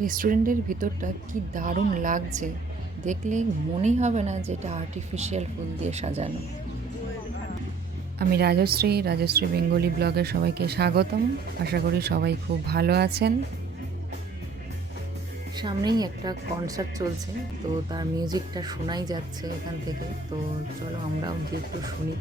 রেস্টুরেন্টের ভিতরটা কি দারুণ লাগছে, দেখলে মনেই হবে না যে এটা আর্টিফিশিয়াল ফুল দিয়ে সাজানো। আমি রাজশ্রী বেঙ্গলি ব্লগে সবাইকে স্বাগতম। আশা করি সবাই খুব ভালো আছেন। সামনেই একটা কনসার্ট চলছে, তো তার মিউজিকটা শোনাই যাচ্ছে এখান থেকে। তো চলো আমরাও গিয়ে একটু শুনি।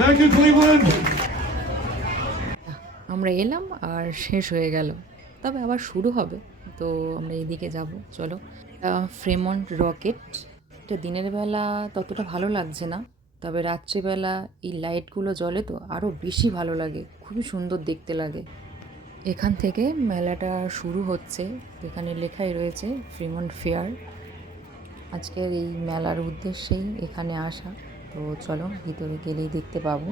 Thank you, Cleveland. আমরা এলাম আর শেষ হয়ে গেল, তবে আবার শুরু হবে। তো আমরা এদিকে যাব, চলো। ফ্রেমন্ট রকেট, এটা দিনের বেলা ততটা ভালো লাগছে না, তবে রাত্রিবেলা এই লাইটগুলো জ্বলে তো আরও বেশি ভালো লাগে, খুবই সুন্দর দেখতে লাগে। এখান থেকে মেলাটা শুরু হচ্ছে, এখানে লেখাই রয়েছে ফ্রেমন্ট ফেয়ার। আজকের এই মেলার উদ্দেশ্যেই এখানে আসা। তো চলো ভিতরে গেলেই দেখতে পাবো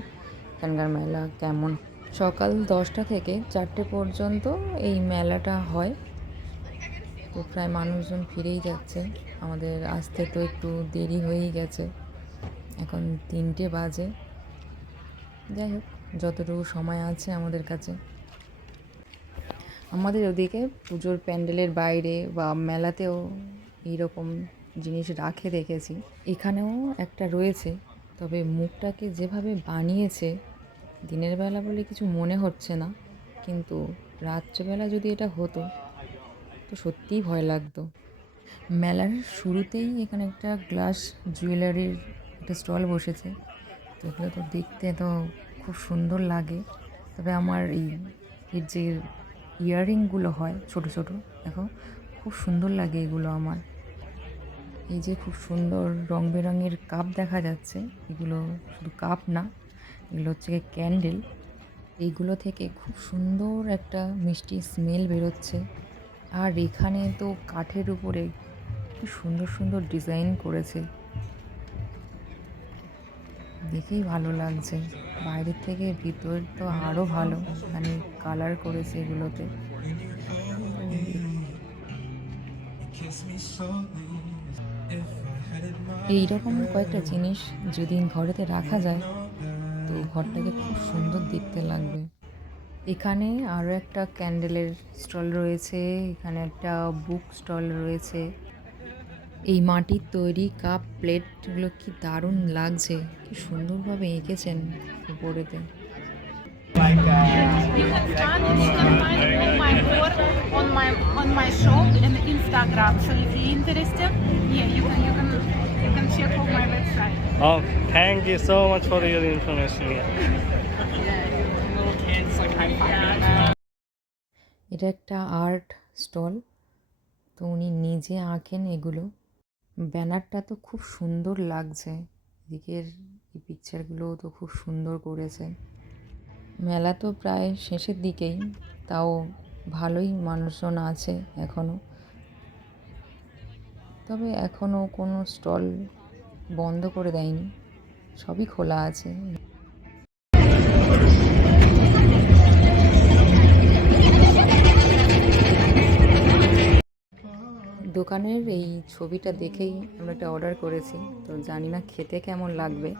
এখানকার মেলা কেমন। সকাল 10টা থেকে 4টে পর্যন্ত এই মেলাটা হয়। তো প্রায় মানুষজন ফিরেই যাচ্ছে, আমাদের আসতে তো একটু দেরি হয়েই গেছে, এখন 3টে বাজে। যাই হোক, যতটুকু সময় আছে আমাদের কাছে। আমাদের ওদিকে পুজোর প্যান্ডেলের বাইরে বা মেলাতেও এইরকম জিনিস রাখে দেখেছি, এখানেও একটা রয়েছে। তবে মুখটাকে যেভাবে বানিয়েছে, দিনের বেলা বলে কিছু মনে হচ্ছে না, কিন্তু রাত্রেবেলা যদি এটা হতো তো সত্যিই ভয় লাগতো। মেলার শুরুতেই এখানে একটা গ্লাস জুয়েলারির একটা স্টল বসেছে। তো এগুলো তো দেখতে তো খুব সুন্দর লাগে। তবে আমার এর যে ইয়াররিংগুলো হয় ছোট ছোট, দেখো খুব সুন্দর লাগে এগুলো আমার। এই যে খুব সুন্দর রং বেরঙের কাপ দেখা যাচ্ছে, এগুলো শুধু কাপ না, এগুলো হচ্ছে ক্যান্ডেল। এইগুলো থেকে খুব সুন্দর একটা মিষ্টি স্মেল বেরোচ্ছে। আর এখানে তো কাঠের উপরে কি সুন্দর সুন্দর ডিজাইন করেছে, দেখেই ভালো লাগছে। বাইরের থেকে ভিতর তো আরও ভালো, মানে কালার করেছে এগুলোতে। এইরকম কয়েকটা জিনিস যদি ঘরেতে রাখা যায় তো ঘরটাকে খুব সুন্দর দেখতে লাগবে। এখানে আরও একটা ক্যান্ডেলের স্টল রয়েছে, এখানে একটা বুক স্টল রয়েছে। এই মাটির তৈরি কাপ প্লেটগুলো কি দারুণ লাগছে, কি সুন্দরভাবে এঁকেছেন উপরেতে। You can find all my work on my shop and Instagram. So if you're interested, yeah, you can check out my website. Oh, thank you so much for your information. এটা একটা art stall, তো উনি নিজে আঁকেন এগুলো। ব্যানারটা তো খুব সুন্দর লাগছে, এদিকের এই পিকচারগুলো তো খুব সুন্দর করেছে। মেলা তো প্রায় শেষের দিকেই, তাও ভালোই মানুষজন আছে এখনও। তবে এখনও কোনো স্টল বন্ধ করে দেয়নি, সবই খোলা আছে। দোকানের এই ছবিটা দেখেই আমরা একটা অর্ডার করেছি, তো জানি না খেতে কেমন লাগবে।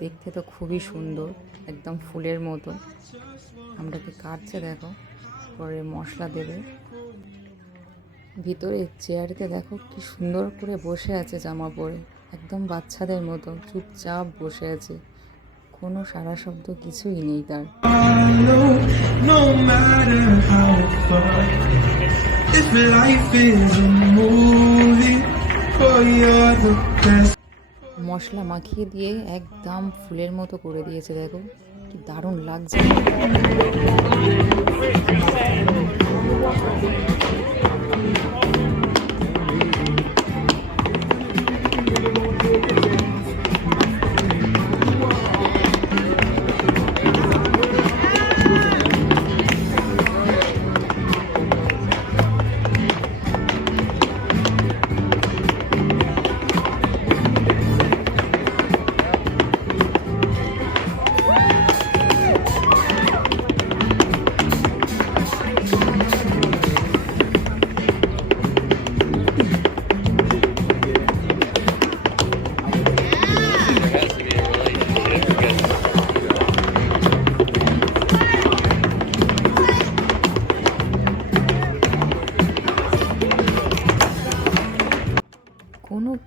দেখতে তো খুবই সুন্দর, একদম ফুলের মতো। আমরাকে কাটছে দেখো, পরে মশলা দেবে। ভিতরে চেয়ারেতে দেখো কি সুন্দর করে বসে আছে জামা পরে, একদম বাচ্চাদের মতো চুপচাপ বসে আছে, কোনো সারা শব্দ কিছুই নেই তার। No matter how far, if life is a movie, boy, you're the best. মশলা মাখিয়ে দিয়ে একদম ফুলের মতো করে দিয়েছে, দেখো কি দারুণ লাগছে।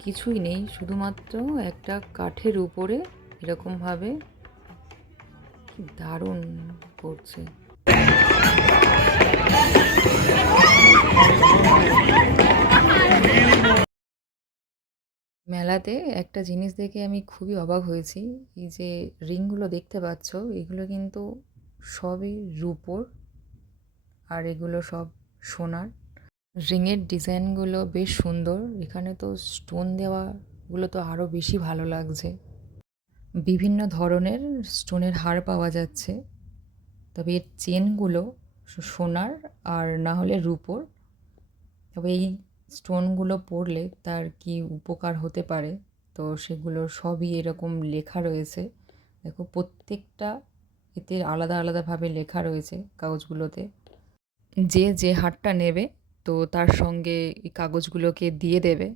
কিছুই নেই, শুধুমাত্র একটা কাঠের উপরে এরকমভাবে কি দারুণ করছে। মেলাতে একটা জিনিস দেখে আমি খুবই অবাক হয়েছি। এই যে রিংগুলো দেখতে পাচ্ছ, এগুলো কিন্তু সবই রূপোর, আর এগুলো সব সোনার। রিংয়ের ডিজাইনগুলো বেশ সুন্দর, এখানে তো স্টোন দেওয়াগুলো তো আরও বেশি ভালো লাগছে। বিভিন্ন ধরনের স্টোনের হার পাওয়া যাচ্ছে, তবে এর চেনগুলো সোনার আর না হলে রূপোর। তবে এই স্টোনগুলো পরলে তার কি উপকার হতে পারে, তো সেগুলো সবই এরকম লেখা রয়েছে। দেখো প্রত্যেকটা এতে আলাদা আলাদাভাবে লেখা রয়েছে কাগজগুলোতে। যে যে হারটা নেবে তো তার সঙ্গে এই কাগজগুলোকে দিয়ে দেবে।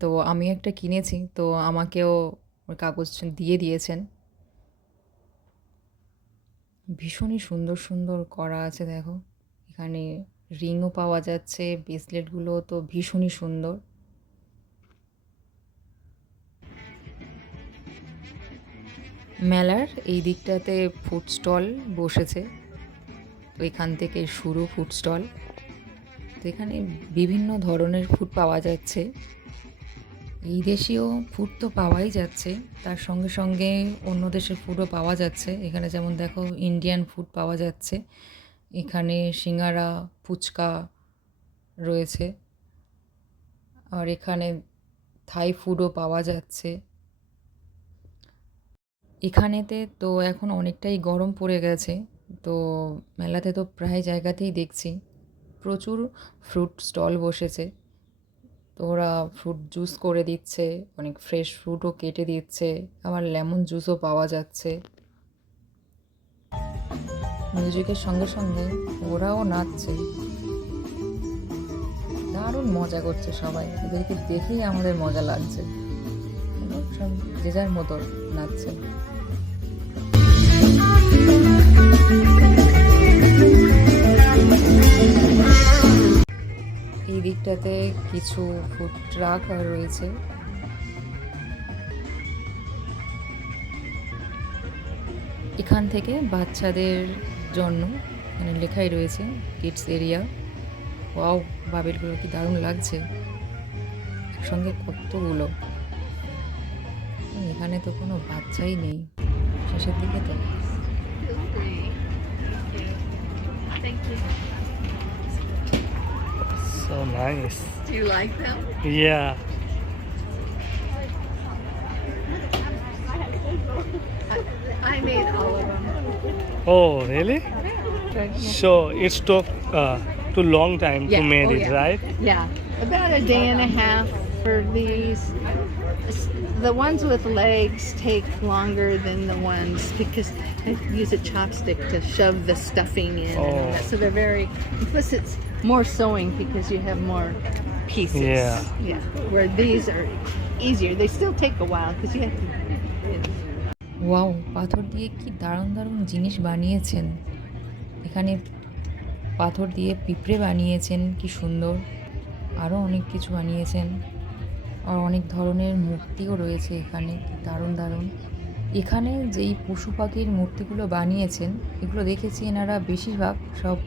তো আমি একটা কিনেছি, তো আমাকেও ওই কাগজ দিয়ে দিয়েছেন। ভীষণই সুন্দর সুন্দর করা আছে দেখো, এখানে রিংও পাওয়া যাচ্ছে, ব্রেসলেটগুলো তো ভীষণই সুন্দর। মেলার এই দিকটাতে ফুড স্টল বসেছে, ওইখান থেকে শুরু ফুড স্টল। তো এখানে বিভিন্ন ধরনের ফুড পাওয়া যাচ্ছে। এই দেশীয় ফুড তো পাওয়াই যাচ্ছে, তার সঙ্গে সঙ্গে অন্য দেশের ফুডও পাওয়া যাচ্ছে। এখানে যেমন দেখো ইন্ডিয়ান ফুড পাওয়া যাচ্ছে, এখানে সিঙ্গারা, ফুচকা রয়েছে, আর এখানে থাই ফুডও পাওয়া যাচ্ছে। এখানেতে তো এখন অনেকটাই গরম পড়ে গেছে, তো মেলাতে তো প্রায় জায়গাতেই দেখছি প্রচুর ফ্রুট স্টল বসেছে। তো ওরা ফ্রুট জুস করে দিচ্ছে, অনেক ফ্রেশ ফ্রুটও কেটে দিচ্ছে, আবার লেমন জুসও পাওয়া যাচ্ছে। মিউজিকের সঙ্গে সঙ্গে ওরাও নাচছে, দারুণ মজা করছে সবাই। এদেরকে দেখেই আমাদের মজা লাগছে, সব যে যার মতো নাচছে। এই দিকটাতে কিছু ফুড ট্রাক রয়েছে। এখান থেকে বাচ্চাদের জন্য মানে লেখাই রয়েছে কিডস এরিয়া। ওয়াও, বাবেলগুলো কি দারুণ লাগছে, একসঙ্গে কতগুলো। এখানে তো কোনো বাচ্চাই নেই শেষের দিকে তো। So nice. Do you like them? Yeah. I made all of them. Oh, really? So it's took too long time to Yeah. made Oh, it, yeah. right? Yeah, about a day and a half for these. The ones with legs take longer than the ones because I use a chopstick to shove the stuffing in. And all that. Oh. So they're very, plus it's more sewing because you have more pieces. Yeah. Yeah. Where these are easier. They still take a while because you have to. Wow, পাথর দিয়ে কি দারুণ দারুণ জিনিস বানিয়েছেন। এখানে পাথর দিয়ে পিঁপড়ে বানিয়েছেন, কি সুন্দর। আরও অনেক কিছু বানিয়েছেন, আর অনেক ধরনের মূর্তিও রয়েছে এখানে, কি দারুণ দারুণ। এখানে যেই পশু পাখির মূর্তিগুলো বানিয়েছেন, এগুলো দেখেছি এনারা বেশিরভাগ সব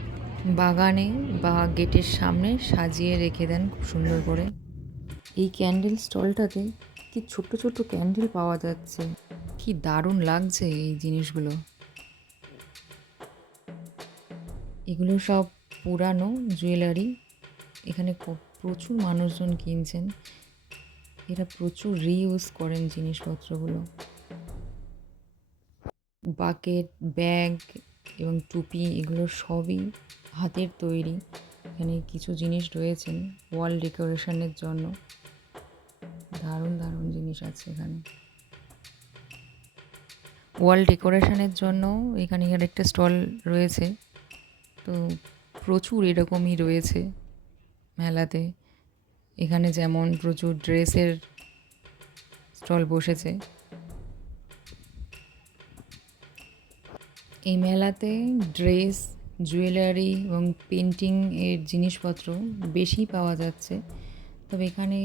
বাগানে বা গেটের সামনে সাজিয়ে রেখে দেন খুব সুন্দর করে। এই ক্যান্ডেল স্টলটাতে কি ছোট্ট ছোট্ট ক্যান্ডেল পাওয়া যাচ্ছে, কি দারুণ লাগছে এই জিনিসগুলো। এগুলো সব পুরানো জুয়েলারি, এখানে প্রচুর মানুষজন কিনছেন, এরা প্রচুর রিইউজ করেন জিনিসপত্রগুলো। বাকেট, ব্যাগ এবং টুপি এগুলো সবই হাতের তৈরি। এখানে কিছু জিনিস রয়েছেন ওয়াল ডেকোরেশনের জন্য, দারুণ দারুণ জিনিস আছে এখানে। ওয়াল ডেকোরেশনের জন্য এখানে আরেকটা স্টল রয়েছে, তো প্রচুর এরকমই রয়েছে মেলাতে। এখানে যেমন প্রচুর ড্রেসের স্টল বসেছে। এই মেলাতে ড্রেস, জুয়েলারি এবং পেন্টিং এর জিনিসপত্র বেশি পাওয়া যাচ্ছে। তবে এখানে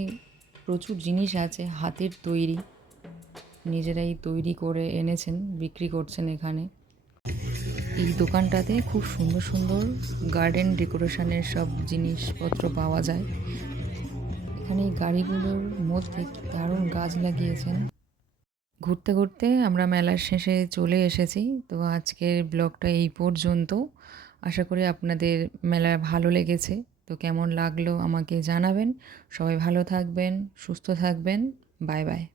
প্রচুর জিনিস আছে হাতের তৈরি, নিজেরাই তৈরি করে এনেছেন, বিক্রি করছেন এখানে। এই দোকানটাতে খুব সুন্দর সুন্দর গার্ডেন ডেকোরেশনের সব জিনিসপত্র পাওয়া যায়। এখানে এই গাড়িগুলোর মধ্যে কি দারুণ গাছ লাগিয়েছেন। ঘুরতে ঘুরতে আমরা মেলার শেষে চলে এসেছি। তো আজকের ব্লগটা এই পর্যন্ত। আশা করি আপনাদের মেলা ভালো লেগেছে। তো কেমন লাগলো আমাকে জানাবেন। সবাই ভালো থাকবেন, সুস্থ থাকবেন। Bye bye.